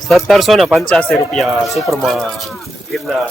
સત્તરસો ને પંચ્યાસી રૂપિયા સુપરમાં ગિરનાર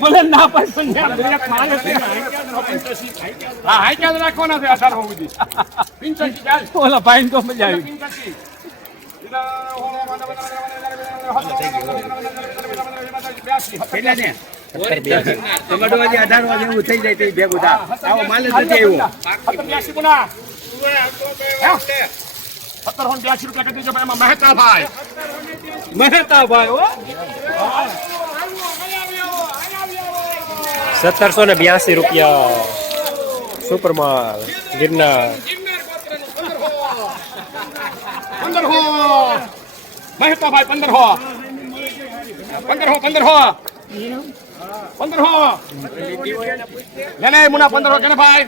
ભલે ના અઢાર તો મજા આવી પિંચ્યાસી કેટલા અઢાર વાગે એવું થઈ જાય ઈ ભેગું આવો માલ નથી આવ્યો સત્તર હોન બ્યાસી રૂપિયા કરી દેજો ભાઈ એમાં મહેતા ભાઈ મહેતા ભાઈ હો સત્તરસો ને બ્યાસી રૂપિયા સુપરમાલ ગિરનાર પંદર હો મહેતા ભાઈ પંદર હો પંદર હો પંદર હો પંદર હો લે લે મુના પંદર હો કેને ભાઈ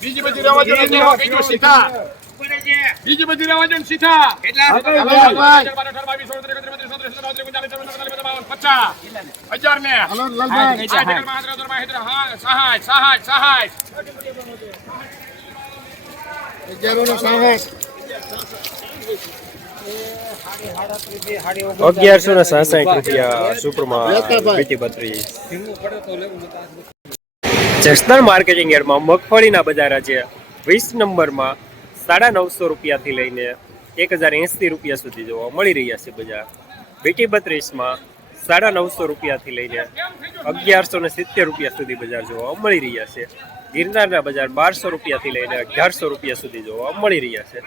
બીજી બધી હો કહીજો સીધા બીજી બધી ભાઈ. પચાસ હજાર ને સહાય સહાય સહાય અગિયારસો ને સાસઠ રૂપિયા બીટી બત્રીસ જસદણ માર્કેટિંગ યાર્ડમાં મગફળીના બજાર આજે વીસ નંબરમાં સાડા નવસો રૂપિયાથી લઈને એક હજાર એંસી રૂપિયા સુધી જોવા મળી રહ્યા છે બજાર. બીટી બત્રીસમાં સાડા નવસો રૂપિયાથી લઈને અગિયારસો ને સિત્તેર રૂપિયા સુધી બજાર જોવા મળી રહ્યા છે. ગિરનારના બજાર બારસો રૂપિયાથી લઈને અગિયારસો રૂપિયા સુધી જોવા મળી રહ્યા છે.